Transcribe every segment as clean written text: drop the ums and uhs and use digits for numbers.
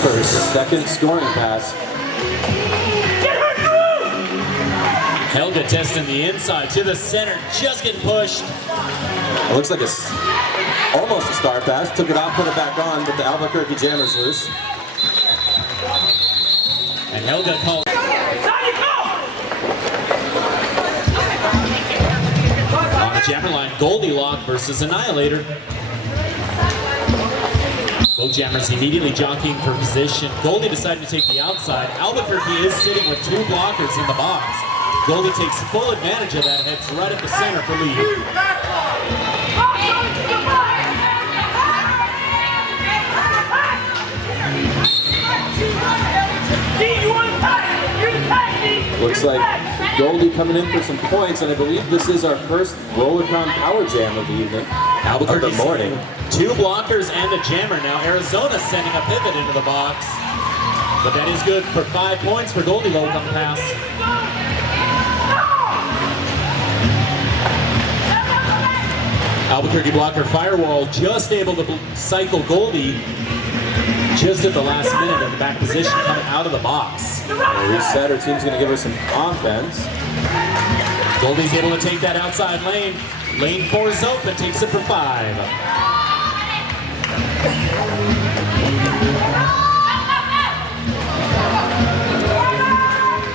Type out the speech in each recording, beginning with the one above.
for his second scoring pass. Helga testing the inside to the center, just getting pushed. It looks like almost a star pass. Took it off, put it back on, but the Albuquerque Jammers loose. And Helga calls. On the jammer line, Goldilocks versus Annihilator. Both jammers immediately jockeying for position. Goldie decided to take the outside. Albuquerque is sitting with two blockers in the box. Goldie takes full advantage of that, heads right at the center for lead. Looks like Goldie coming in for some points, and I believe this is our first Rollercon Power Jam of the evening. Albuquerque of the morning. Two blockers and a jammer now. Arizona sending a pivot into the box. But that is good for 5 points for Goldie Low on the pass. Albuquerque blocker Firewall just able to cycle Goldie just at the last minute in the back position coming out of the box. Reset, our team's going to give her some offense. Goldie's able to take that outside lane. Lane 4 is open, takes it for 5.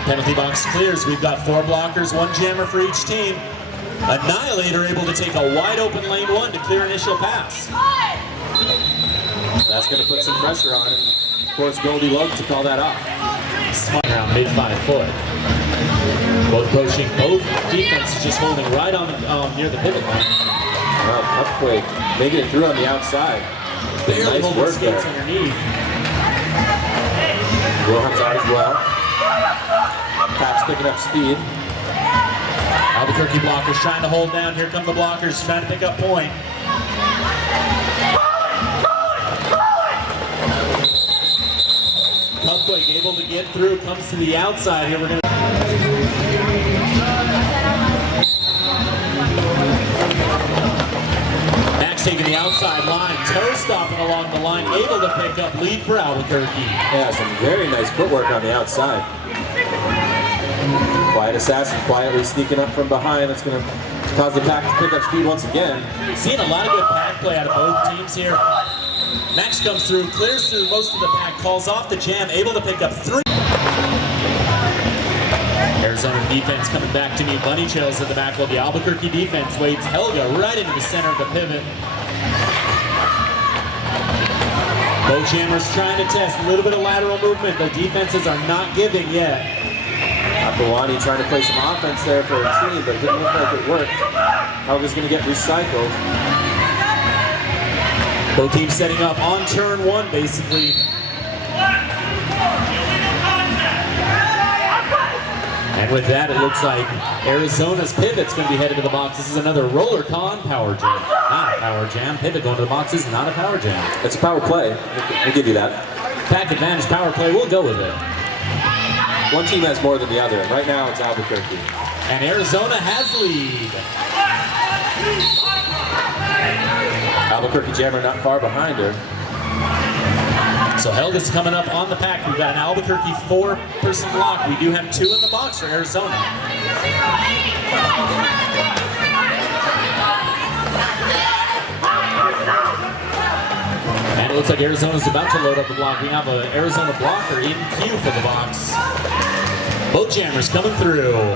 Penalty box clears. We've got 4 blockers, 1 jammer for each team. Annihilator able to take a wide open lane 1 to clear initial pass. That's going to put some pressure on him. Force Goldie Low to call that off. Smart around mid 5 foot. Both approaching, both defenses just holding right on near the pivot line. Well, tough play, making it through on the outside. Barely Nice holding work skates there. underneath. Wilhelm's out as well. Pat's picking up speed. Albuquerque blockers trying to hold down. Here come the blockers trying to pick up point. Cupquake able to get through, comes to the outside here. We're going to Max taking the outside line, toe stopping along the line, able to pick up lead for Albuquerque. Yeah, some very nice footwork on the outside. Quiet Assassin quietly sneaking up from behind. That's going to cause the pack to pick up speed once again. Seeing a lot of good pack play out of both teams here. Max comes through, clears through most of the pack, calls off the jam, able to pick up 3. Arizona defense coming back to meet bunny trails at the back while the Albuquerque defense waits Helga right into the center of the pivot. Both jammers trying to test a little bit of lateral movement. The defenses are not giving yet. Akawani trying to play some offense there for a team, but it didn't look like it worked. Helga's going to get recycled. Both teams setting up on turn 1, basically. And with that, it looks like Arizona's pivot's going to be headed to the box. This is another Rollercon Power Jam. Not a Power Jam. Pivot going to the box is not a Power Jam. It's a power play. We'll give you that. Pack advantage, power play, we'll go with it. One team has more than the other, and right now it's Albuquerque. And Arizona has lead. Albuquerque jammer not far behind her. So Helga's coming up on the pack. We've got an Albuquerque 4-person block. We do have 2 in the box for Arizona. And it looks like Arizona's about to load up the block. We have an Arizona blocker in queue for the box. Both jammers coming through.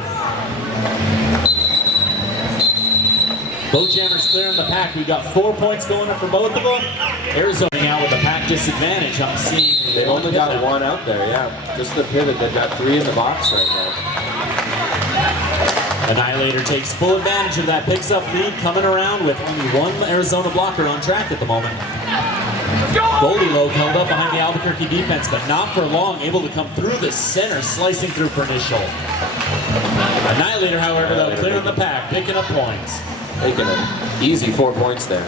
Both jammers clearing the pack. We've got 4 points going up for both of them. Arizona out with a pack disadvantage. I'm seeing They've only got 1 out there, yeah. Just the pivot. They've got 3 in the box right now. Annihilator takes full advantage of that, picks up lead, coming around with only 1 Arizona blocker on track at the moment. Goldie Low held up behind the Albuquerque defense, but not for long, able to come through the center, slicing through for initial. Annihilator, however, though, clearing the pack, picking up points. Taking an easy 4 points there.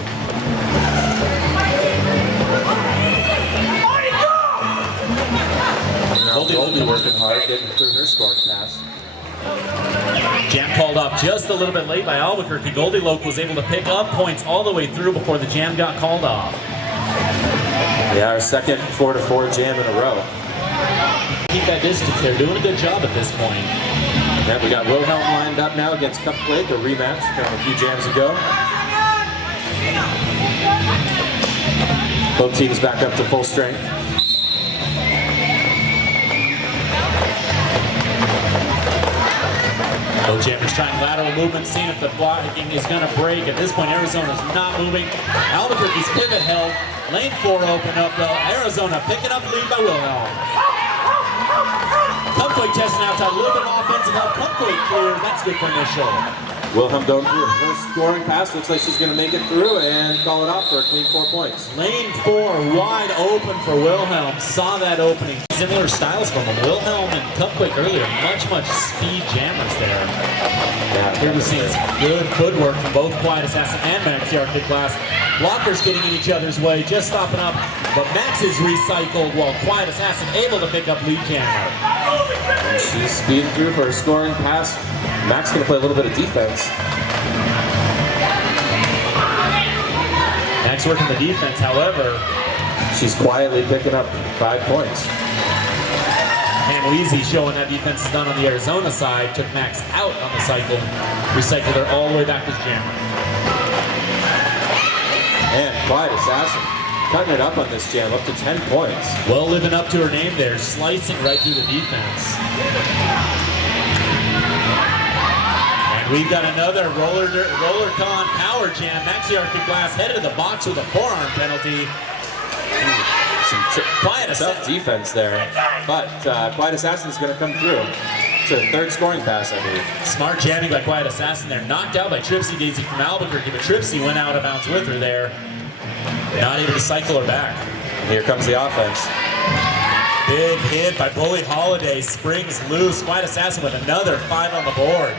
Goldie working hard, getting through her scoring pass. Jam called off just a little bit late by Albuquerque. Goldie Low was able to pick up points all the way through before the jam got called off. Yeah, our second 4-to-4 jam in a row. Keep that distance. They're doing a good job at this point. Yeah, we got Wilhelm lined up now against Cupquake, a rematch from a few jams ago. Both teams back up to full strength. Both jammers trying lateral movement, seeing if the blocking is going to break. At this point, Arizona's not moving. Albuquerque's pivot held. Lane 4 open up though. Arizona picking up the lead by Wilhelm. Cupquake testing outside, a little bit of offensive help. Cupquake clear, that's good for initial. Wilhelm going through her scoring pass. Looks like she's going to make it through and call it off for a clean 4 points. Lane 4 wide open for Wilhelm. Saw that opening. Similar styles from them. Wilhelm and Cupquake earlier. Much speed jammers there. Yeah, here we're seeing some good footwork from both Quiet Assassin and Max Arctic Glass. Blockers getting in each other's way, just stopping up. But Max is recycled while Quiet Assassin able to pick up lead jammer. And she's speeding through for a scoring pass. Max going to play a little bit of defense. Max working the defense, however. She's quietly picking up 5 points. And Weezy showing that defense is done on the Arizona side. Took Max out on the cycle. Recycled her all the way back to jammer. And Quiet Assassin cutting it up on this jam, up to 10 points. Well, living up to her name there, slicing right through the defense. And we've got another roller-con power jam. Maxi Arctic Glass headed to the box with a forearm penalty. Some tough defense there, but Quiet Assassin is going to come through. It's a third scoring pass, I believe. Smart jamming by Quiet Assassin there. Knocked out by Tripsy Daisy from Albuquerque, but Tripsy went out of bounds with her there. Not able to cycle her back. Here comes the offense. Big hit by Bully Holiday. Springs loose. Quiet Assassin with another 5 on the board.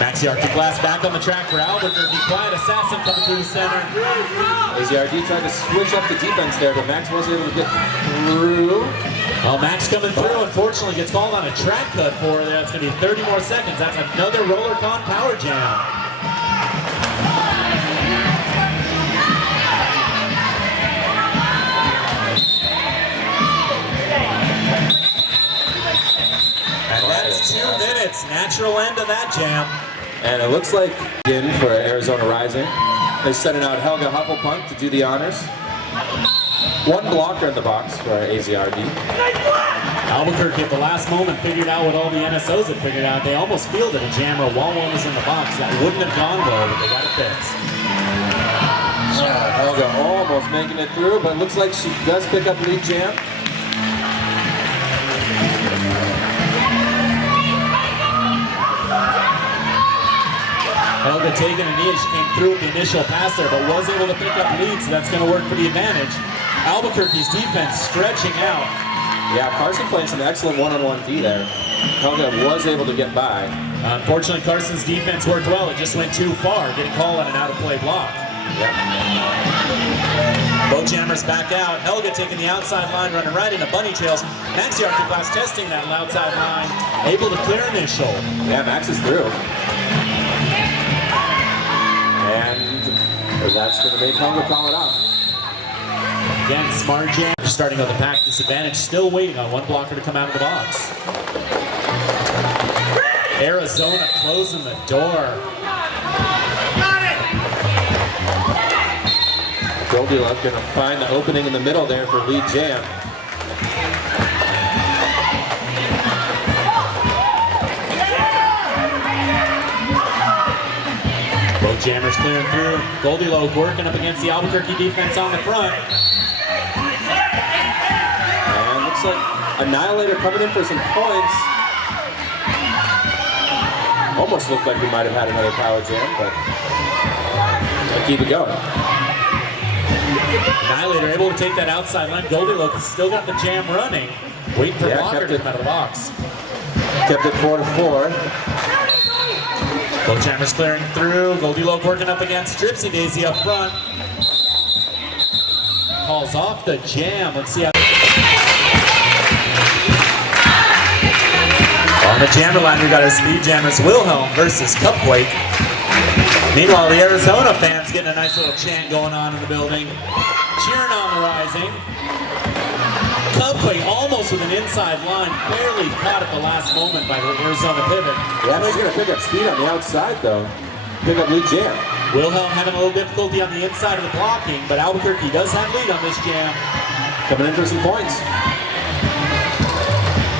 Maxi Arctic Glass back on the track for Albuquerque. Quiet Assassin coming through the center. AZRD tried to switch up the defense there, but Max wasn't able to get through. Well, Max coming through, unfortunately, gets called on a track cut for her there. It's going to be 30 more seconds. That's another roller-con power jam. And that's 2 minutes. Natural end of that jam. And it looks like in for Arizona Rising. They're sending out Helga Hufflepunk to do the honors. 1 blocker in the box for AZRD. Albuquerque at the last moment figured out what all the NSOs had figured out. They almost fielded a jammer while one was in the box. That wouldn't have gone well, but they got it fixed. Helga almost making it through, but it looks like she does pick up lead jam. Helga taking a knee as she came through with the initial pass there, but was able to pick up lead, so that's going to work for the advantage. Albuquerque's defense stretching out. Yeah, Carson playing some excellent one-on-one D there. Helga was able to get by. Unfortunately, Carson's defense worked well. It just went too far, getting called on an out-of-play block. Yep. Both jammers back out. Helga taking the outside line, running right into bunny trails. Maxi Arctic Glass testing that outside line, able to clear initial. Yeah, Max is through. And that's going to make Helga call it off. Again, smart jam. Starting with the pack disadvantage, still waiting on 1 blocker to come out of the box. Arizona closing the door. Goldilocks going to find the opening in the middle there for lead jam. Both jammers clearing through. Goldilocks working up against the Albuquerque defense on the front. And looks like Annihilator coming in for some points. Almost looked like we might have had another power jam, but we'll keep it going. Annihilator able to take that outside line. Goldilocks still got the jam running. Waiting for blocker to come out of the box. Kept it 4-4. Both jammers clearing through. Goldilocks working up against Tripsy Daisy up front. Calls off the jam. Let's see how. the jammer line, we got our speed jammers Wilhelm versus Cupquake. Meanwhile, the Arizona fans getting a nice little chant going on in the building, cheering on the Rising. Cupquake almost with an inside line, barely caught at the last moment by the Arizona pivot. Yeah, he's going to pick up speed on the outside, though. Pick up lead jam. Wilhelm having a little difficulty on the inside of the blocking, but Albuquerque does have lead on this jam. Coming in for some points.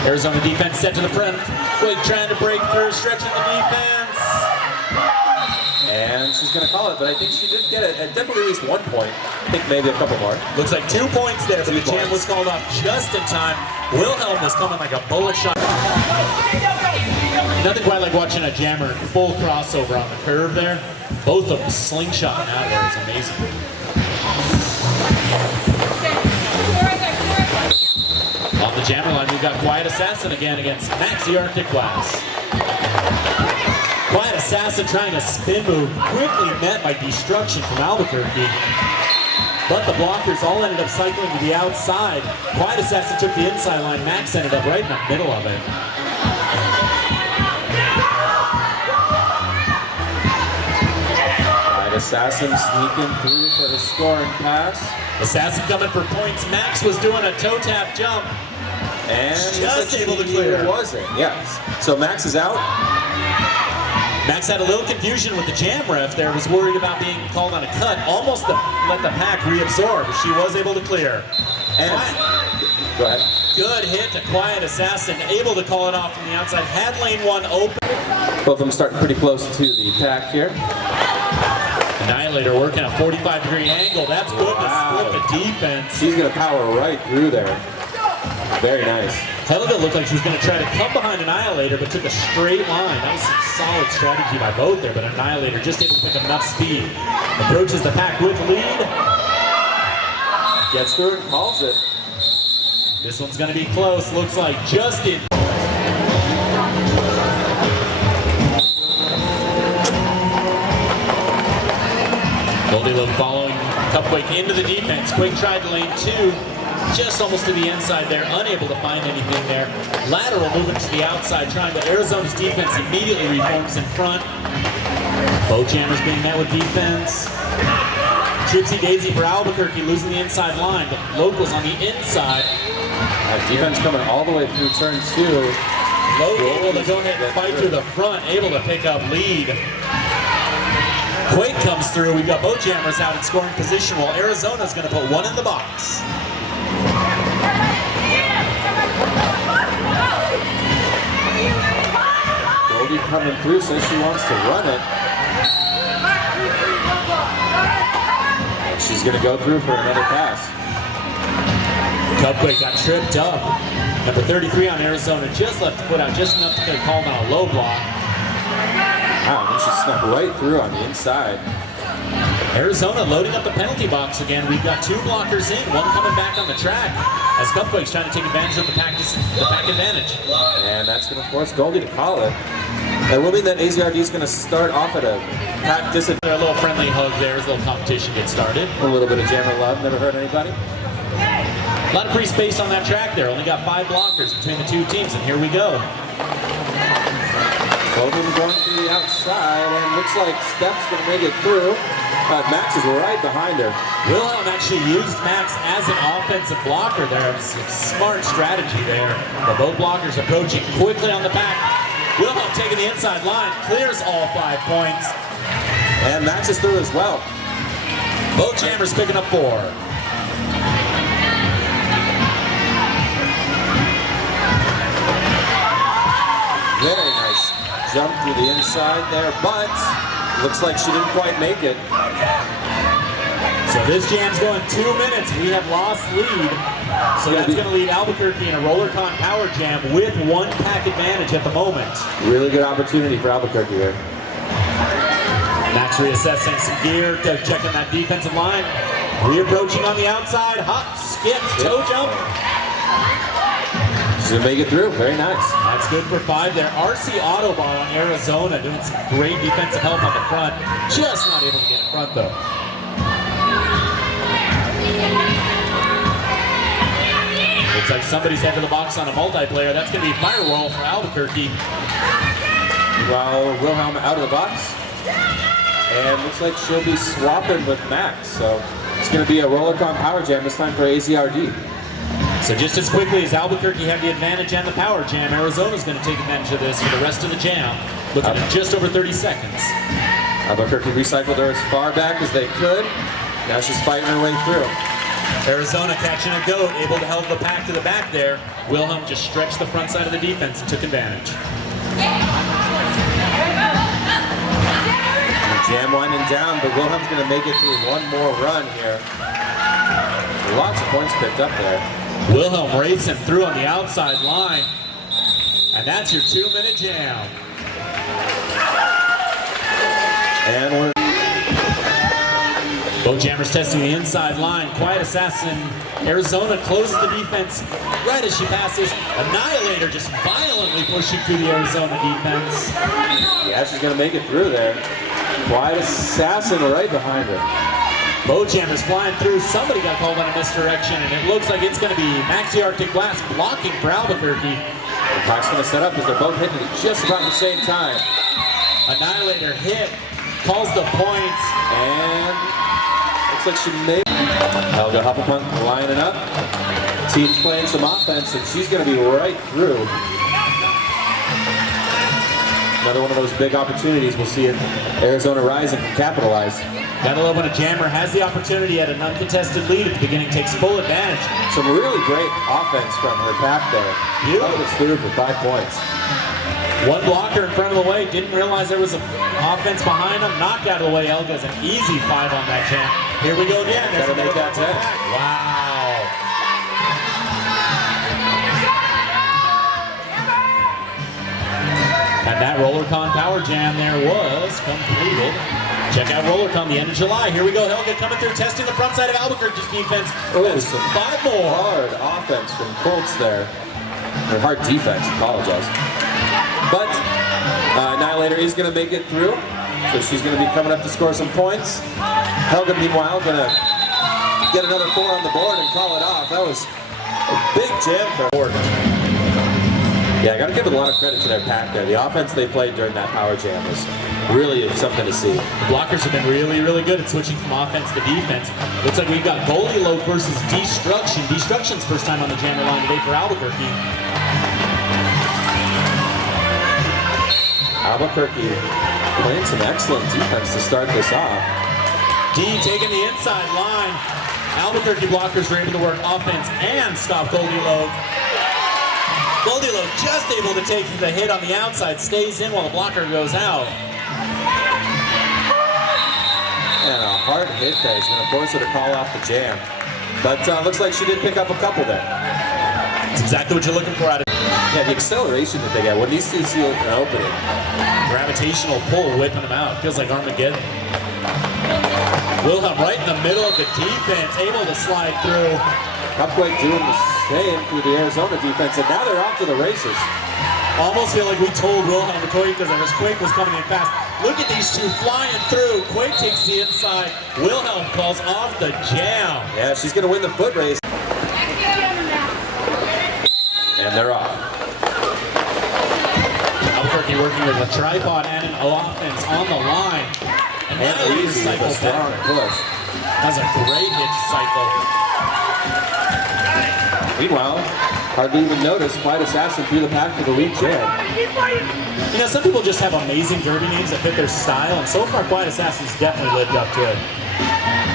Arizona defense set to the front. Quake trying to break through, stretching the defense. And she's going to call it, but I think she did get it. Definitely at least 1 point. I think maybe a couple more. Looks like 2 points there, but the jam was called off just in time. Wilhelm was coming like a bullet shot. Nothing quite like watching a jammer full crossover on the curve there. Both of them slingshotting out there is amazing. On the jammer line, we've got Quiet Assassin again against Max the Arctic Blast. Quiet Assassin trying a spin move, quickly met by Destruction from Albuquerque. But the blockers all ended up cycling to the outside. Quiet Assassin took the inside line, Max ended up right in the middle of it. Quiet Assassin sneaking through for his scoring pass. Assassin coming for points. Max was doing a toe tap jump. And just able to clear. Wasn't, yes. So Max is out. Max had a little confusion with the jam ref there, was worried about being called on a cut, almost let the pack reabsorb. She was able to clear. And go ahead. Good hit to Quiet Assassin, able to call it off from the outside. Had lane 1 open. Both of them starting pretty close to the pack here. Annihilator working a 45-degree angle. That's good to split the defense. She's going to power right through there. Very nice. Helga looked like she was going to try to come behind Annihilator, but took a straight line. That was some solid strategy by both there, but Annihilator just able to pick up enough speed. Approaches the pack with lead. Gets through and calls it. This one's going to be close. Looks like Justin. Goldilocks following Cupquake into the defense. Quake tried lane 2. Just almost to the inside there, unable to find anything there. Lateral moving to the outside, trying, but Arizona's defense immediately reforms in front. Both jammers being met with defense. Tripsy Daisy for Albuquerque losing the inside line, but locals on the inside. Defense coming all the way through turn 2. Local able to go ahead and fight through the front, able to pick up lead. Quake comes through. We've got both jammers out in scoring position, while Arizona's going to put 1 in the box. Goldie coming through, says she wants to run it. And she's going to go through for another pass. Cupquake got tripped up. Number 33 on Arizona just left the foot out, just enough to get called on a low block. Wow, and she snuck right through on the inside. Arizona loading up the penalty box again. We've got 2 blockers in, 1 coming back on the track as Cupquake's trying to take advantage of the pack advantage. And that's going to force Goldie to call it. That will mean that AZRD is going to start off at a pack disadvantage. A little friendly hug there as a little competition gets started. A little bit of jammer love, never hurt anybody. A lot of free space on that track there. Only got 5 blockers between the 2 teams, and here we go. Both of them going to the outside, and looks like Steph's going to make it through. Max is right behind her. Wilhelm actually used Max as an offensive blocker there. It was a smart strategy there. But both blockers approaching quickly on the back. Wilhelm taking the inside line, clears all 5 points. And Max is through as well. Both jammers picking up 4. Very nice jump through the inside there, but looks like she didn't quite make it. So this jam's going 2 minutes. We have lost lead. So that's going to leave Albuquerque in a RollerCon power jam with 1 pack advantage at the moment. Really good opportunity for Albuquerque there. Max reassessing some gear, checking that defensive line. Reapproaching on the outside, hop, skip, toe jump. She's going to make it through, very nice. That's good for 5 there. RC Autobot on Arizona doing some great defensive help on the front. Just not able to get in front though. Looks like somebody's head to the box on a multiplayer. That's going to be Firewall for Albuquerque. While Wilhelm out of the box. And looks like she'll be swapping with Max. So it's going to be a Rollercon Power Jam, this time for AZRD. So just as quickly as Albuquerque had the advantage and the Power Jam, Arizona's going to take advantage of this for the rest of the jam. Looking at just over 30 seconds. Albuquerque recycled her as far back as they could. Now she's fighting her way through. Arizona catching a goat, able to help the pack to the back there. Wilhelm just stretched the front side of the defense and took advantage. Jam winding down, but Wilhelm's going to make it through one more run here. Lots of points picked up there. Wilhelm racing through on the outside line. And that's your 2-minute jam. And one. Both jammers testing the inside line. Quiet Assassin. Arizona closes the defense right as she passes. Annihilator just violently pushing through the Arizona defense. Yeah, she's going to make it through there. Quiet Assassin right behind her. Both jammers flying through. Somebody got called on a misdirection, and it looks like it's going to be Maxi Arctic Blast blocking for Albuquerque. The clock's going to set up because they're both hitting at just about the same time. Annihilator hit, calls the points, and looks like she made Helga Hufflepunk lining up. Team's playing some offense, and she's going to be right through. Another one of those big opportunities we'll see if Arizona Rising can capitalize. Gotta love when a jammer has the opportunity at an uncontested lead at the beginning, takes full advantage. Some really great offense from her pack there. Beautiful through for 5 points. One blocker in front of the way, didn't realize there was an offense behind him. Knocked out of the way, Elga's an easy 5 on that jam. Here we go again. Gotta make that 10. Wow. And that Rollercon Power Jam there was completed. Check out Rollercon, the end of July. Here we go, Helga coming through, testing the front side of Albuquerque's defense. That's some 5 more. Hard offense from Colts there. Or hard defense, apologize. But Annihilator is going to make it through. So she's going to be coming up to score some points. Helga, meanwhile, going to get another 4 on the board and call it off. That was a big jam for her. Yeah, I got to give a lot of credit to their pack there. The offense they played during that Power Jam was really something to see. The blockers have been really, really good at switching from offense to defense. Looks like we've got Goalie Load versus Destruction. Destruction's first time on the jammer line today for Albuquerque. Albuquerque playing some excellent defense to start this off. D taking the inside line. Albuquerque blockers were able to work offense and stop Goldie Load. Goldie Load just able to take the hit on the outside, stays in while the blocker goes out. And a hard hit there is going to force her to call off the jam. But looks like she did pick up a couple there. That's exactly what you're looking for out of Yeah, the acceleration that they get when these two see an opening. gravitational pull whipping them out. Feels like Armageddon. Wilhelm right in the middle of the defense, able to slide through. Cupquake doing the same through the Arizona defense, and now they're off to the races. Almost feel like we told Wilhelm to Quake because Quake was coming in fast. Look at these two flying through. Quake takes the inside. Wilhelm calls off the jam. Yeah, she's going to win the foot race. And they're off. Albuquerque working with a tripod and an offense on the line. And easy with a strong push. That's a great hitch cycle. Meanwhile, hardly even noticed Quiet Assassin threw the pack to the lead jam. You know, some people just have amazing derby names that fit their style, and so far Quiet Assassin's definitely lived up to it.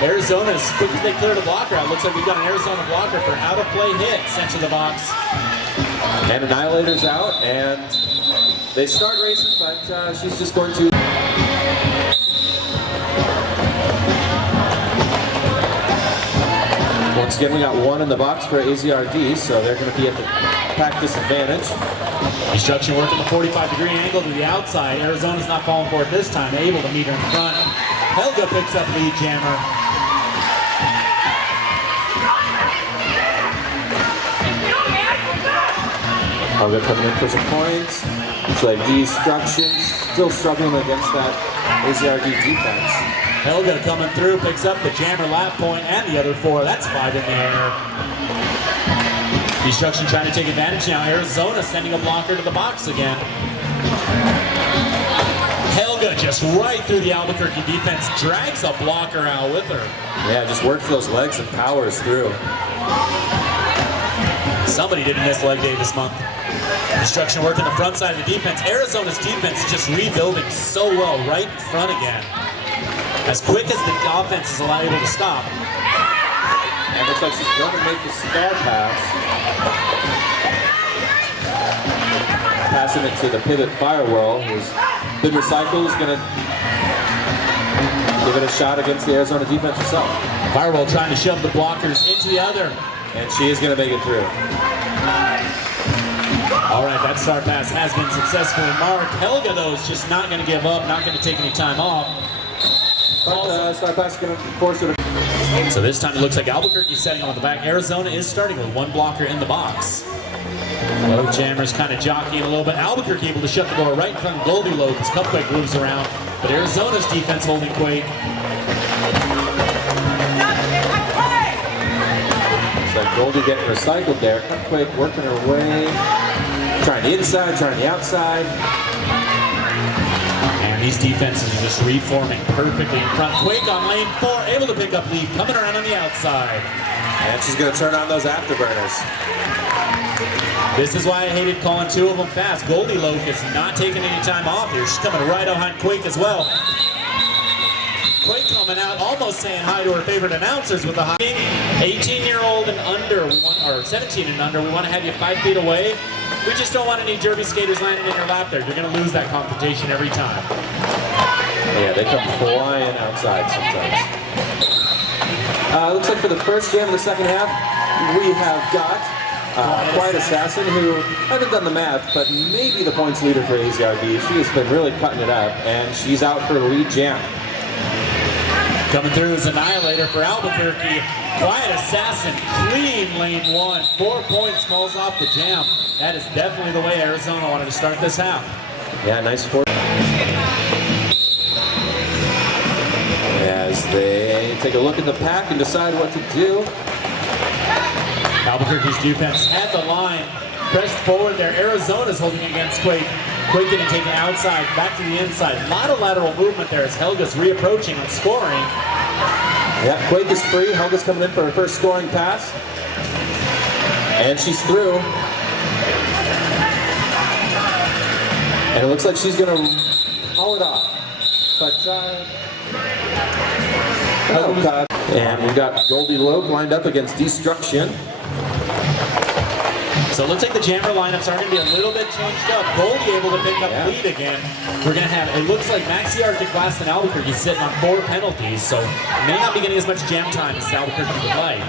Arizona, as quick as they clear the blocker out, looks like we've got an Arizona blocker for out-of-play hit sent to the box. And Annihilator's out, and they start racing, but she's just going to... Once again, we got 1 in the box for AZRD, so they're going to be at the pack disadvantage. Destruction working the 45-degree angle to the outside. Arizona's not falling for it this time. Able to meet her in front. Helga picks up lead jammer. Helga coming in for some points. It's like Destruction still struggling against that AZRD defense. Helga coming through, picks up the jammer lap point and the other 4. That's 5 in the air. Destruction trying to take advantage now. Arizona sending a blocker to the box again. Helga just right through the Albuquerque defense, drags a blocker out with her. Yeah, just works those legs and powers through. Somebody didn't miss leg day this month. Destruction working the front side of the defense. Arizona's defense is just rebuilding so well right in front again. As quick as the offense is able to stop. And looks like she's going to make the star pass. Passing it to the pivot firewall, who's been recycled, is going to give it a shot against the Arizona defense herself. Firewall trying to shove the blockers into the other. And she is going to make it through. All right, that star pass has been successfully marked. Helga, though, is just not going to give up, not going to take any time off. But star pass is going to force her to... So this time it looks like Albuquerque setting on the back. Arizona is starting with one blocker in the box. Low Jammers kind of jockeying a little bit. Albuquerque able to shut the door right in front of Goldie Low as Cupquake moves around. But Arizona's defense holding Quake. Looks like Goldie getting recycled there. Cupquake working her way. Trying the inside, trying the outside. And these defenses are just reforming perfectly in front. Quake on lane 4, able to pick up lead, coming around on the outside. And she's going to turn on those afterburners. This is why I hated calling two of them fast. Goldie Loke is not taking any time off here. She's coming right behind Quake as well. Quake coming out, almost saying hi to her favorite announcers with a high. 18-year-old and under, or 17 and under, we want to have you 5 feet away. We just don't want any derby skaters landing in your lap there. You're going to lose that confrontation every time. Yeah, they come flying outside sometimes. Looks like for the first jam in the second half, we have got Quiet Assassin, who I haven't done the math, but maybe the points leader for AZRB. She has been really cutting it up, and she's out for the lead jam. Coming through is Annihilator for Albuquerque. Quiet Assassin, clean lane 1. 4 points, calls off the jam. That is definitely the way Arizona wanted to start this half. Yeah, nice for as they take a look at the pack and decide what to do. Albuquerque's defense at the line, pressed forward there. Arizona's holding against Quake. Quake getting taken outside, back to the inside. A lot of lateral movement there as Helga's reapproaching and scoring. Yeah, Quake is free. Helga's coming in for her first scoring pass. And she's through. And it looks like she's going to call it off. But, oh God. And we've got Goldie Loke lined up against Destruction. So it looks like the jammer lineups are going to be a little bit changed up. Goldie able to pick up lead again. We're going to have, it looks like Maxi Arctic Blast and Albuquerque sitting on 4 penalties, so may not be getting as much jam time as Albuquerque would like.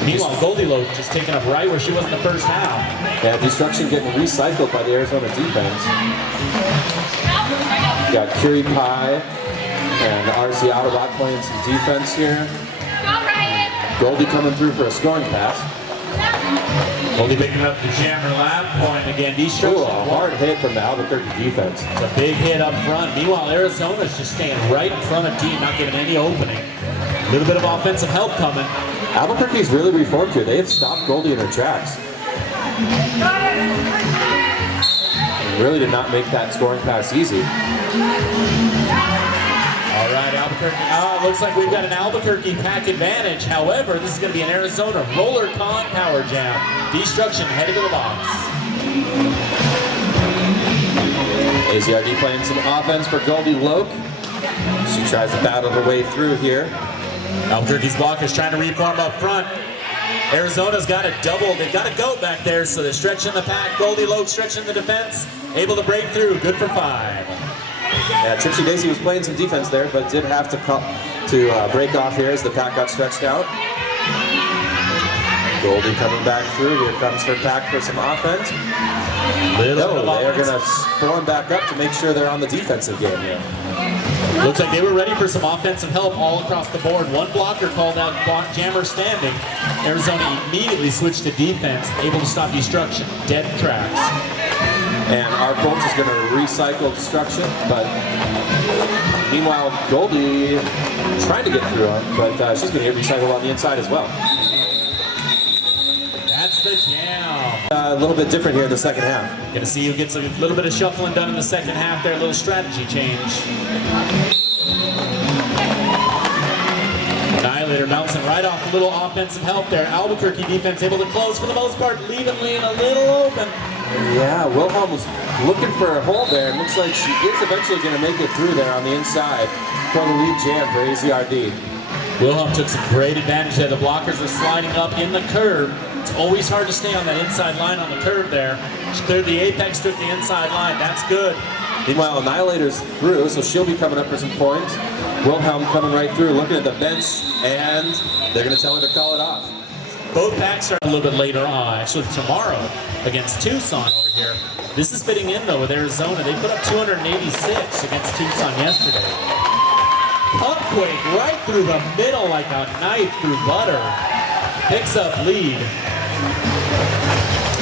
Meanwhile, Goldie Loke just taking up right where she was in the first half. Yeah, Destruction getting recycled by the Arizona defense. We've got Curie Pie and RC Autobot playing some defense here. Goldie coming through for a scoring pass. Goldie picking up the jammer lap point again. Destruction. Ooh, a hard hit from the Albuquerque defense. It's a big hit up front. Meanwhile, Arizona's just staying right in front of D, not giving any opening. A little bit of offensive help coming. Albuquerque's really reformed here. They have stopped Goldie in her tracks. And really did not make that scoring pass easy. All right, Albuquerque. Oh, it looks like we've got an Albuquerque pack advantage. However, this is going to be an Arizona roller con power jam. Destruction heading to the box. AZRD playing some offense for Goldie Loke. She tries to battle her way through here. Albuquerque's block is trying to reform up front. Arizona's got a double. They've got a goat back there, so they're stretching the pack. Goldie Loke stretching the defense. Able to break through. Good for 5. Yeah, Trixie Daisy was playing some defense there, but did have to break off here as the pack got stretched out. Goldie coming back through. Here comes her pack for some offense. They're going to form back up to make sure they're on the defensive game here. Looks like they were ready for some offensive help all across the board. One blocker called out block jammer standing. Arizona immediately switched to defense, able to stop Destruction. Dead tracks. And our Colts is going to recycle Destruction, but meanwhile, Goldie trying to get through him, but she's going to get recycled on the inside as well. That's the the jam. A little bit different here in the second half. Gonna see who gets a little bit of shuffling done in the second half there, a little strategy change. Annihilator bouncing right off a little offensive help there. Albuquerque defense able to close for the most part, leaving Lane a little open. Yeah, Wilhelm was looking for a hole there. It looks like she is eventually going to make it through there on the inside for the lead jam for AZRD. Wilhelm took some great advantage there. The blockers were sliding up in the curve. It's always hard to stay on that inside line on the curve there. She cleared the apex, took the inside line. That's good. Meanwhile, Annihilator's through, so she'll be coming up for some points. Wilhelm coming right through, looking at the bench, and they're going to tell her to call it off. Both packs are a little bit later on, actually tomorrow, against Tucson over here. This is fitting in, though, with Arizona. They put up 286 against Tucson yesterday. Pumpquake right through the middle like a knife through butter. Picks up lead.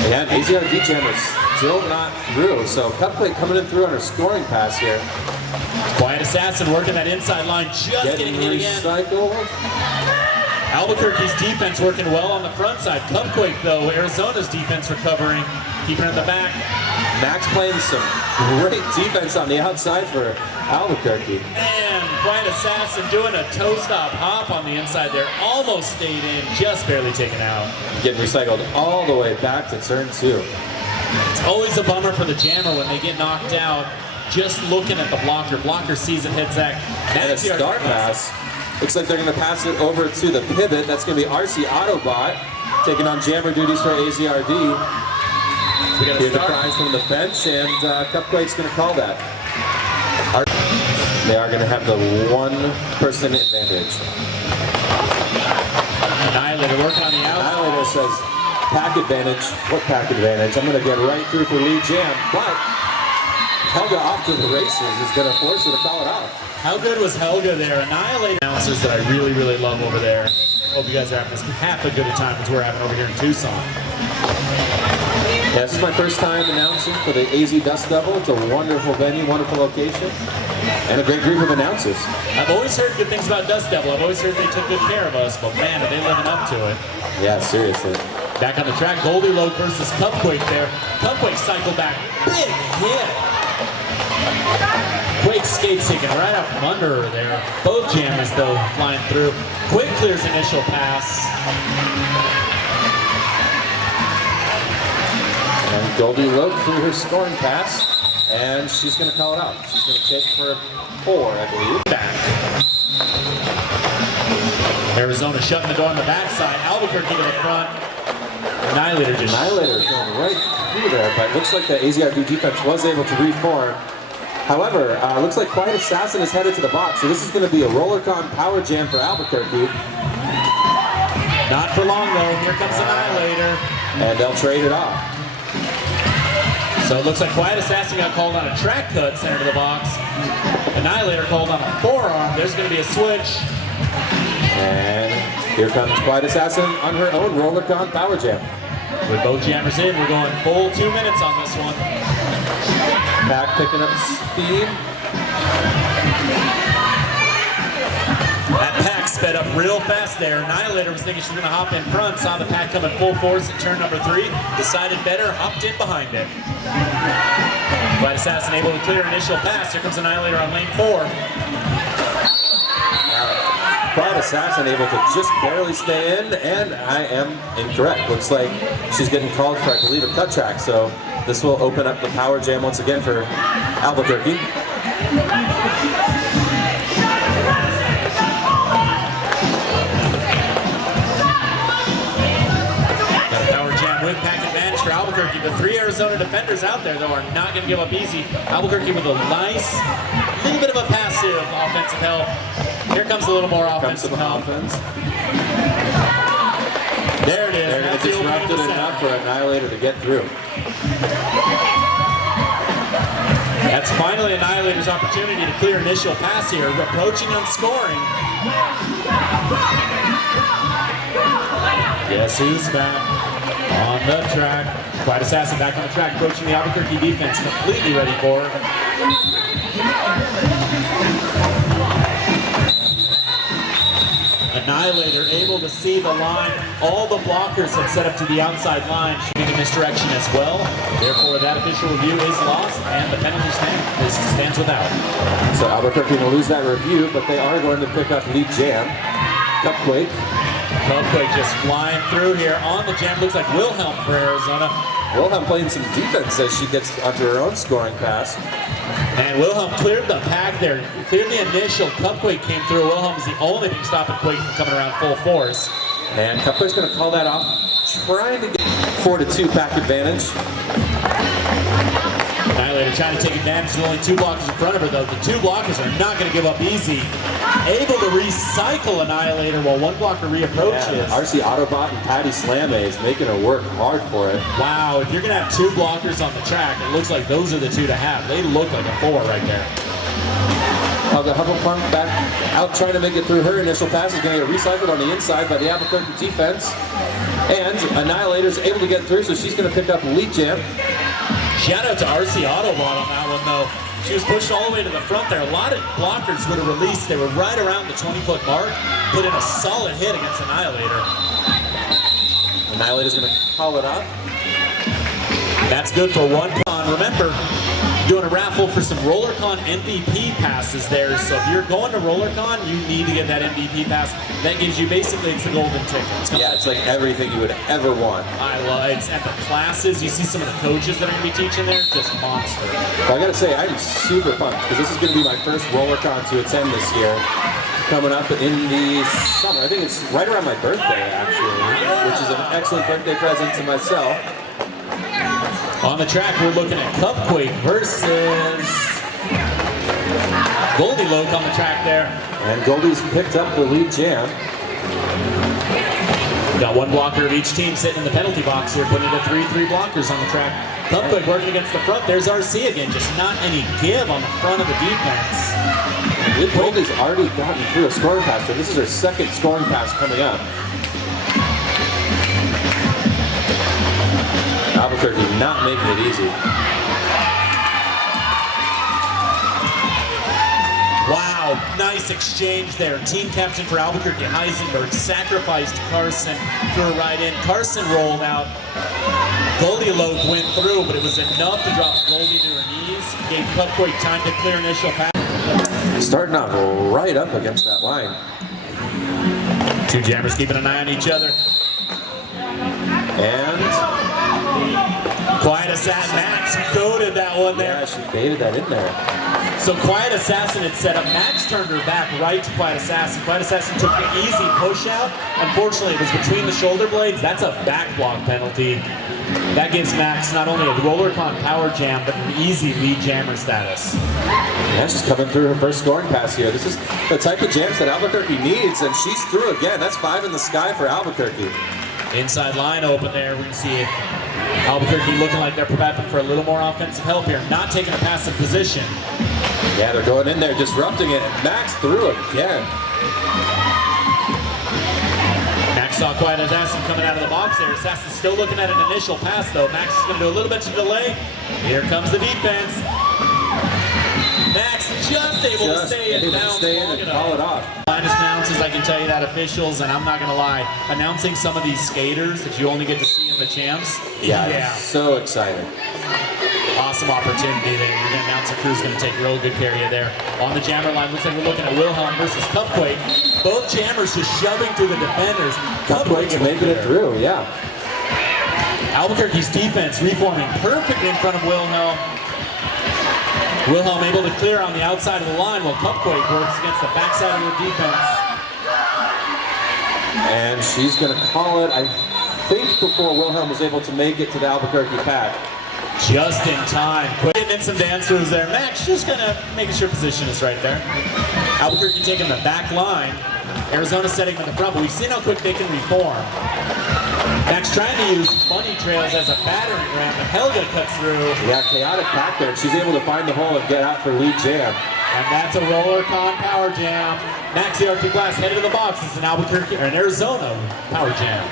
Yeah, and AZRD jam is still not through, so Cupquake coming in through on her scoring pass here. Quiet Assassin working that inside line, just getting hit again. Recycled. Albuquerque's defense working well on the front side. Cupquake, though, Arizona's defense recovering, keeping her in the back. Max playing some great defense on the outside for Albuquerque. And Quiet Assassin doing a toe stop hop on the inside there. Almost stayed in, just barely taken out. Getting recycled all the way back to turn 2. It's always a bummer for the jammer when they get knocked out. Just looking at the blocker. Blocker sees it, hits that. And a star pass. Looks like they're going to pass it over to the pivot. That's going to be RC Autobot taking on jammer duties for AZRD. So we got Hear the cries from the bench, and Cupquake's going to call that. They are going to have the one-person advantage. Annihilator working on the outside. Annihilator says, pack advantage. What pack advantage? I'm going to get right through for lead jam, but Helga off to the races is going to force her to call it out. How good was Helga there? Annihilator announcers that I really, really love over there. Hope you guys are having as half a good a time as we're having over here in Tucson. Yeah, this is my first time announcing for the AZ Dust Devil. It's a wonderful venue, wonderful location, and a great group of announcers. I've always heard good things about Dust Devil. I've always heard they took good care of us, but man, are they living up to it. Yeah, seriously. Back on the track, Goldie Loke versus Cupquake there. Cupquake cycled back, big hit. Quake skates taken right out from under her there. Both jammers, though, flying through. Quick clears initial pass. And Goldie Loke through her scoring pass, and she's going to call it out. She's going to take for 4, I believe. Back. Arizona shutting the door on the backside. Albuquerque to the front. Annihilator just... Annihilator going right through there, but it looks like the AZRD defense was able to reform. However, looks like Quiet Assassin is headed to the box, so this is going to be a RollerCon power jam for Albuquerque. Not for long, though. Here comes Annihilator. And they'll trade it off. So it looks like Quiet Assassin got called on a track cut center to the box. Annihilator called on a forearm. There's going to be a switch. And here comes Quiet Assassin on her own RollerCon power jam. With both jammers in, we're going full 2 minutes on this one. Pack picking up speed. That pack sped up real fast there. Annihilator was thinking she was going to hop in front, saw the pack coming full force at turn number 3, decided better, hopped in behind it. Quiet Assassin able to clear initial pass. Here comes Annihilator on lane 4. Quiet Assassin able to just barely stay in, and I am incorrect. Looks like she's getting called for, I believe, a cut track, so this will open up the power jam once again for Albuquerque. With pack advantage for Albuquerque. The 3 Arizona defenders out there, though, are not going to give up easy. Albuquerque with a nice, little bit of a passive offensive help. Here comes a little more offensive help. There it is. They're going to disrupt it enough for Annihilator to get through. That's finally Annihilator's opportunity to clear initial pass here, approaching on scoring. Guess who's back? On the track. Quiet Assassin back on the track, approaching the Albuquerque defense, completely ready for it. Annihilator able to see the line. All the blockers have set up to the outside line, shooting in this direction as well. Therefore, that official review is lost, and the penalty stands without. So Albuquerque will lose that review, but they are going to pick up lead jam. Cupquake. Cupquake just flying through here on the jam. Looks like Wilhelm for Arizona. Wilhelm playing some defense as she gets onto her own scoring pass. And Wilhelm cleared the pack there. Cleared the initial. Cupquake came through. Wilhelm is the only thing stopping Quake from coming around full force. And Cupquake's going to call that off, trying to get 4-2 pack advantage. Annihilator trying to take advantage. There's only 2 blockers in front of her, though. The 2 blockers are not going to give up easy. Able to recycle Annihilator while 1 blocker reapproaches. Yeah, RC Autobot and Patty Slame is making her work hard for it. Wow, if you're going to have 2 blockers on the track, it looks like those are the 2 to have. They look like a 4 right there. The Hufflepunk back out trying to make it through her initial pass is going to get recycled on the inside by the Albuquerque defense. And Annihilator's able to get through, so she's going to pick up lead jam. Shout out to RC Autobot on that one, though. She was pushed all the way to the front there. A lot of blockers would have released. They were right around the 20-foot mark. Put in a solid hit against Annihilator. Annihilator's going to call it up. That's good for 1 con. Remember, doing a raffle for some RollerCon MVP passes there. So if you're going to RollerCon, you need to get that MVP pass. That gives you basically, it's the golden ticket. It's like everything you would ever want. I love it. It's at the classes. You see some of the coaches that are going to be teaching there, just monster. Well, I got to say, I'm super pumped because this is going to be my first RollerCon to attend this year. Coming up in the summer. I think it's right around my birthday, actually, which is an excellent birthday present to myself. On the track, we're looking at Cupquake versus Goldilocks on the track there. And Goldie's picked up the lead jam. Got 1 blocker of each team sitting in the penalty box here, putting it at 3 blockers on the track. Cupquake working against the front. There's RC again, just not any give on the front of the defense. Goldie's already gotten through a scoring pass, so this is her 2nd scoring pass coming up. Albuquerque not making it easy. Wow, nice exchange there. Team captain for Albuquerque, Heisenberg, sacrificed Carson, threw it right in. Carson rolled out. Goldilocks went through, but it was enough to drop Goldie to her knees. Gave Cupquake time to clear initial pass. Starting off right up against that line. 2 jammers keeping an eye on each other. And Quiet Assassin, Max goaded that one there. yeah, she baited that in there. So Quiet Assassin had set up. Max turned her back right to Quiet Assassin. Quiet Assassin took the easy push out. Unfortunately, it was between the shoulder blades. That's a back block penalty. That gives Max not only a RollerCon power jam, but an easy lead jammer status. Yeah, she's coming through her first scoring pass here. This is the type of jams that Albuquerque needs, and she's through again. That's 5 in the sky for Albuquerque. Inside line open there. We can see Albuquerque looking like they're prepping for a little more offensive help here. Not taking a passive position. Yeah, they're going in there, disrupting it. Max through again. Max saw Quiet Assassin coming out of the box there. Assassin's still looking at an initial pass, though. Max is going to do a little bit to delay. Here comes the defense. Max just able to stay in bounds long enough. Call it off. Finest announcers, I can tell you that, officials, and I'm not going to lie, announcing some of these skaters that you only get to see in the champs. Yeah. So excited. Awesome opportunity there. Your announcer crew's going to take real good care of you there. On the jammer line, looks like we're looking at Wilhelm versus Cupquake. Both jammers just shoving through the defenders. Cupquake's making it through, yeah. Albuquerque's defense reforming perfect in front of Wilhelm. Wilhelm able to clear on the outside of the line while Cupquake works against the backside of the defense. And she's going to call it, I think, before Wilhelm was able to make it to the Albuquerque pack. Just in time. Getting in some dance moves there. Max just kind of making sure position is right there. Albuquerque taking the back line. Arizona setting them in the front, but we've seen how quick they can reform. Max trying to use bunny trails as a battering ram, but Helga cuts through. Yeah, chaotic pack there. She's able to find the hole and get out for lead jam. And that's a RollerCon power jam. Max the Arctic Blast headed to the box. It's an Albuquerque or an Arizona power jam.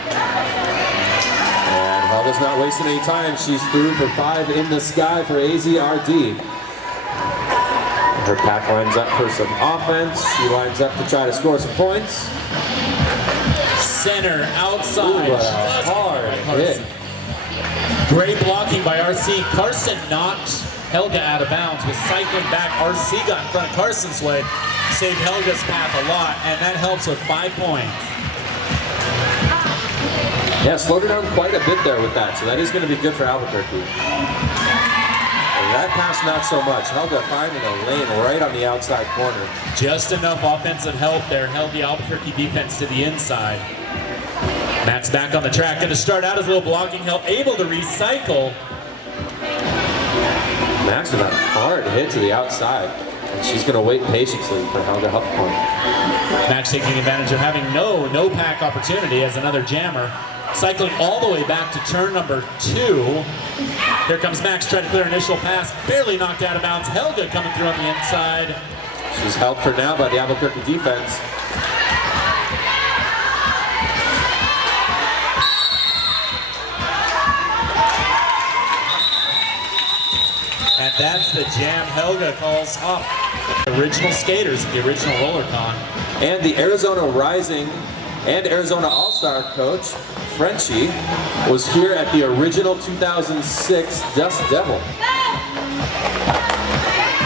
And Helga's not wasting any time. She's through for 5 in the sky for AZRD. Her pack lines up for some offense. She lines up to try to score some points. center, outside. Ooh, Just hard by Carson. hit. Great blocking by RC. Carson knocked Helga out of bounds. Was cycling back. RC got in front of Carson's way. Saved Helga's path a lot, and that helps with 5 points. Yeah, slowed her down quite a bit there with that, so that is going to be good for Albuquerque. And that pass, not so much. Helga finding a lane right on the outside corner. Just enough offensive help there. Held the Albuquerque defense to the inside. Max back on the track. Going to start out as a little blocking help. Able to recycle. Max with a hard hit to the outside. And she's going to wait patiently for Helga help point. Max taking advantage of having no pack opportunity as another jammer. Cycling all the way back to turn number 2. Here comes Max trying to clear initial pass. Barely knocked out of bounds. Helga coming through on the inside. She's helped for now by the Albuquerque defense. And that's the jam Helga calls up. Original skaters at the original RollerCon. And the Arizona Rising and Arizona All-Star coach, Frenchie, was here at the original 2006 Dust Devil.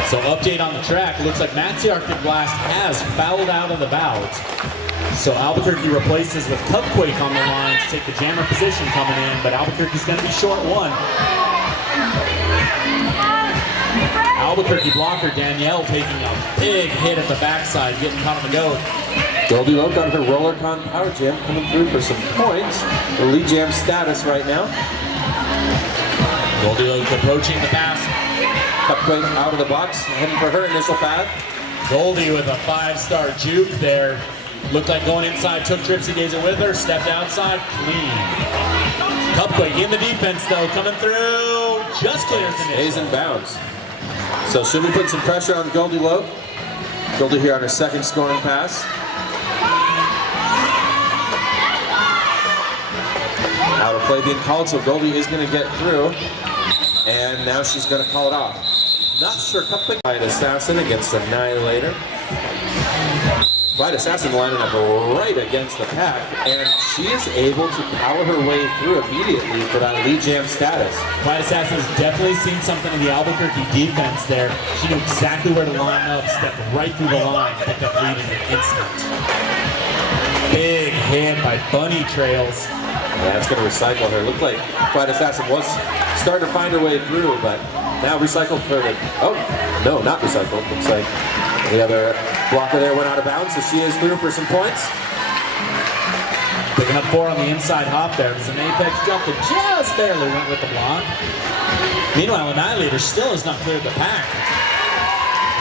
So update on the track. It looks like Maxi Arctic Blast has fouled out of the bout. So Albuquerque replaces with Cupquake on the line to take the jammer position coming in, but Albuquerque's going to be short 1. Albuquerque blocker Danielle taking a big hit at the backside, getting caught on the goat. Goldie Loke on her RollerCon Power Jam coming through for some points. The lead jam status right now. Goldie Loke approaching the pass. Cupquake out of the box, heading for her initial path. Goldie with a 5-star juke there. Looked like going inside, took Tripsy Daisy with her, stepped outside, clean. Cupquake in the defense though, coming through, just clears the Stays in bounds. So she'll be putting some pressure on Goldie Loke. Goldie here on her second scoring pass. Out of play being called, so Goldie is going to get through. And now she's going to call it off. Not sure. Cupquake. White Assassin against Annihilator. White Assassin lining up right against the pack, and she is able to power her way through immediately for that lead jam status. White Assassin has definitely seen something in the Albuquerque defense there. She knew exactly where to line up, stepped right through the line, picked up lead in an instant. Big hit by Bunny Trails. Yeah, that's going to recycle her. Looked like White Assassin was starting to find her way through, but now recycled for the... Oh, no, not recycled. Looks like the other blocker there went out of bounds, so she is through for some points. Picking up 4 on the inside hop there. There's an apex jump that just barely went with the block. Meanwhile, Annihilator still has not cleared the pack.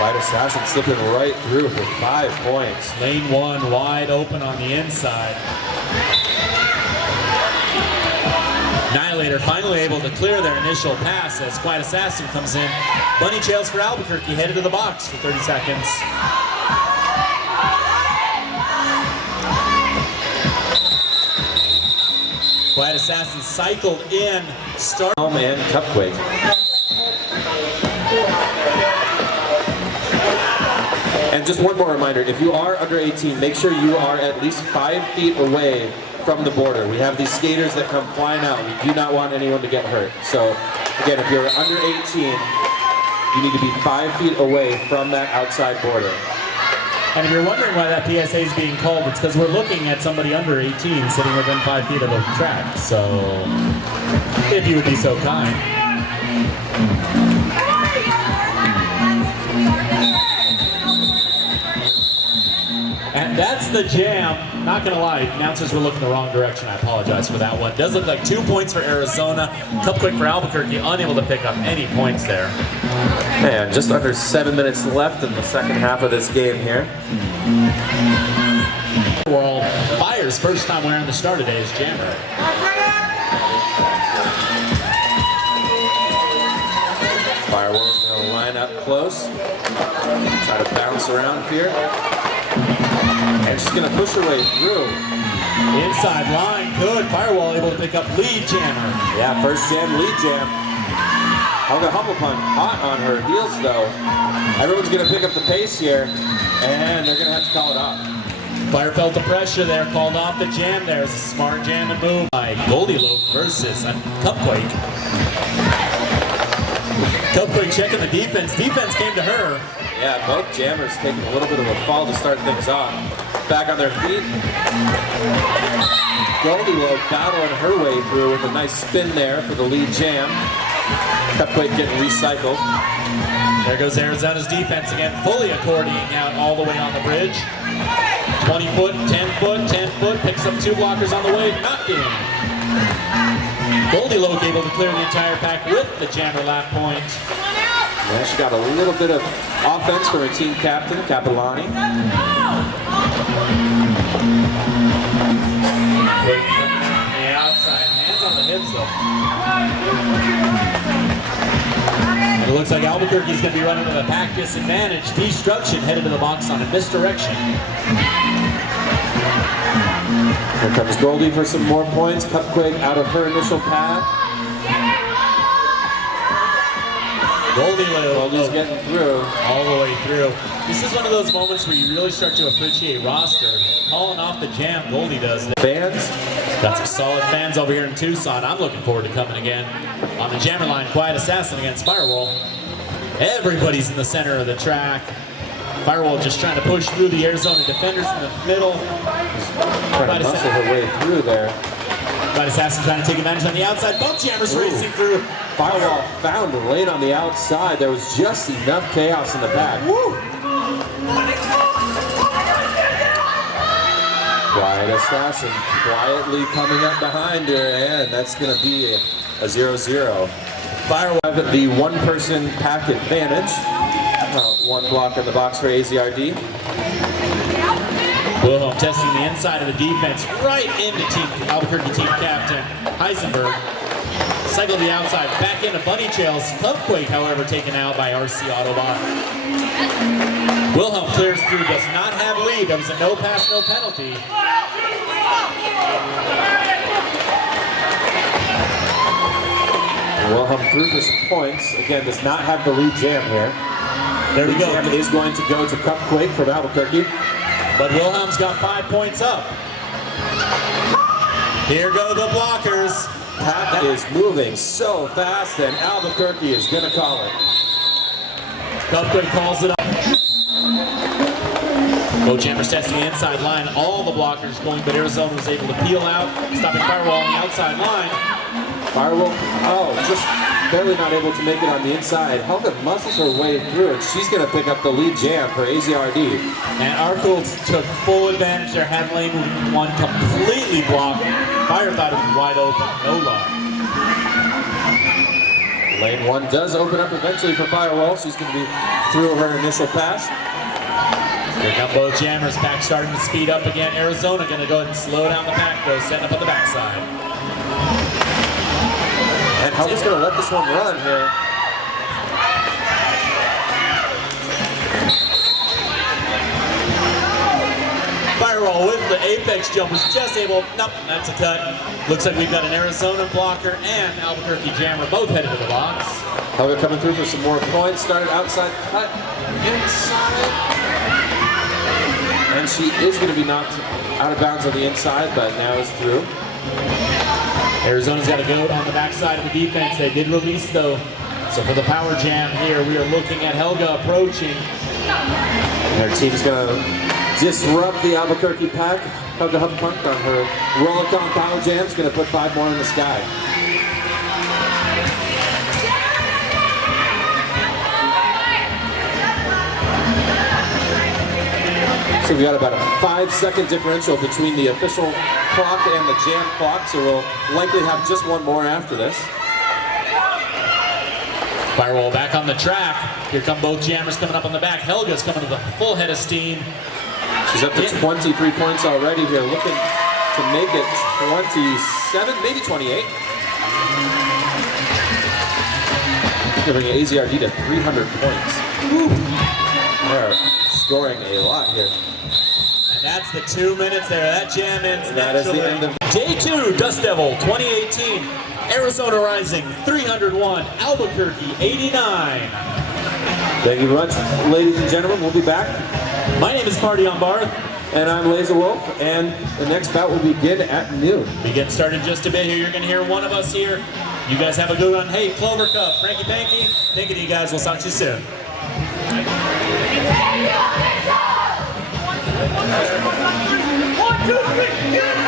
White Assassin slipping right through for 5 points. Lane 1 wide open on the inside. Annihilator finally able to clear their initial pass as White Assassin comes in. Bunny Trails for Albuquerque headed to the box for 30 seconds. White Assassin cycled in, start. And Cupquake. And just one more reminder, if you are under 18, make sure you are at least 5 feet away from the border. We have these skaters that come flying out. We do not want anyone to get hurt. So again, if you're under 18, you need to be 5 feet away from that outside border. And if you're wondering why that PSA is being called, it's because we're looking at somebody under 18 sitting within 5 feet of the track. So if you would be so kind. And that's the jam. Not gonna lie, announcers were looking the wrong direction. I apologize for that one. Does look like 2 points for Arizona. Cupquake for Albuquerque, unable to pick up any points there. And just under 7 minutes left in the second half of this game here. World Fire's first time wearing the star today is jammer. Firewall's gonna line up close. Try to bounce around here. And she's going to push her way through. Inside line, good. Firewall able to pick up lead jammer. Yeah, first jam, lead jam. Helga Hufflepun hot on her heels though. Everyone's going to pick up the pace here, and they're going to have to call it off. Fire felt the pressure there, called off the jam there. It's a smart jam and move by Goldilocks versus Cupquake. Cupquake checking the defense. Defense came to her. Yeah, both jammers taking a little bit of a fall to start things off. Back on their feet. Goldilocks battling her way through with a nice spin there for the lead jam. Cupquake getting recycled. There goes Arizona's defense again, fully accordioning out all the way on the bridge. 20 foot, 10 foot, 10 foot, picks up 2 blockers on the way, knocking. Goldilocks able to clear the entire pack with the jammer lap point. Yeah, she got a little bit of offense from her team captain, Capilani. Quick from the outside, hands on the hips though. It looks like Albuquerque's going to be running to the pack disadvantage. Destruction headed to the box on a misdirection. Here comes Goldie for some more points. Cupquake out of her initial path. Goldie's getting through. All the way through. This is one of those moments where you really start to appreciate roster. Calling off the jam, Goldie does. Fans? Got some solid fans over here in Tucson. I'm looking forward to coming again. On the jammer line, Quiet Assassin against Firewall. Everybody's in the center of the track. Firewall just trying to push through the Arizona defenders in the middle. Trying to muscle her way through there. Quiet Assassin trying to take advantage on the outside. Both jammers racing through. Firewall found a lane on the outside. There was just enough chaos in the back. Woo! Quiet Assassin quietly coming up behind her, and that's going to be a 0-0. Firewall have the one-person pack advantage. 1 block in the box for AZRD. Wilhelm testing the inside of the defense right into Albuquerque team captain Heisenberg. Cycle to the outside, back into bunny trails. Cupquake, however, taken out by RC Autobot. Wilhelm clears through, does not have lead. There was a no pass, no penalty. Wilhelm through for some points. Again, does not have the lead jam here. There we go. Jam is going to go to Cupquake from Albuquerque. But Wilhelm's got 5 points up. Here go the blockers. Pack is moving so fast, and Albuquerque is going to call it. Cupquake calls it up. Both jammers testing the inside line. All the blockers going, but Arizona was able to peel out, stopping Firewall on the outside line. Firewall, just barely not able to make it on the inside. Helga muscles her way through, and she's going to pick up the lead jam for AZRD. And Arcolds took full advantage there, had lane 1 completely blocked. Fire thought it was wide open, no luck. Lane 1 does open up eventually for Firewall. She's going to be through her initial pass. Here come both jammers, pack starting to speed up again. Arizona going to go ahead and slow down the pack though, setting up on the backside. And Helga's going to let this one run here. Firewall with the apex jump was just able, nope, that's a cut. Looks like we've got an Arizona blocker and Albuquerque jammer both headed to the box. Helga coming through for some more points. Started outside, cut inside. And she is going to be knocked out of bounds on the inside, but now is through. Arizona's got a goat on the backside of the defense. They did release though. So for the power jam here, we are looking at Helga approaching. Their team's going to disrupt the Albuquerque pack. Helga Huffpunk on her roll-a-thon power jam is going to put 5 more in the sky. So we got about a 5-second differential between the official clock and the jam clock, so we'll likely have just one more after this. Firewall back on the track. Here come both jammers coming up on the back. Helga's coming to the full head of steam. She's up to 23 points already here, looking to make it 27, maybe 28. They're bringing AZRD to 300 points. Woo. They're scoring a lot here. And that's the 2 minutes there. That jam ends. And that is the end of Day 2, Dust Devil 2018. Arizona Rising 301, Albuquerque 89. Thank you very much, ladies and gentlemen. We'll be back. My name is Marty on Barth. And I'm Laser Wolf, and the next bout will begin at noon. We get started just a bit here. You're going to hear one of us here. You guys have a good one. Hey, Clover Cup, Frankie Panky, thinking of you guys. We'll talk to you soon. 1, 2, 3,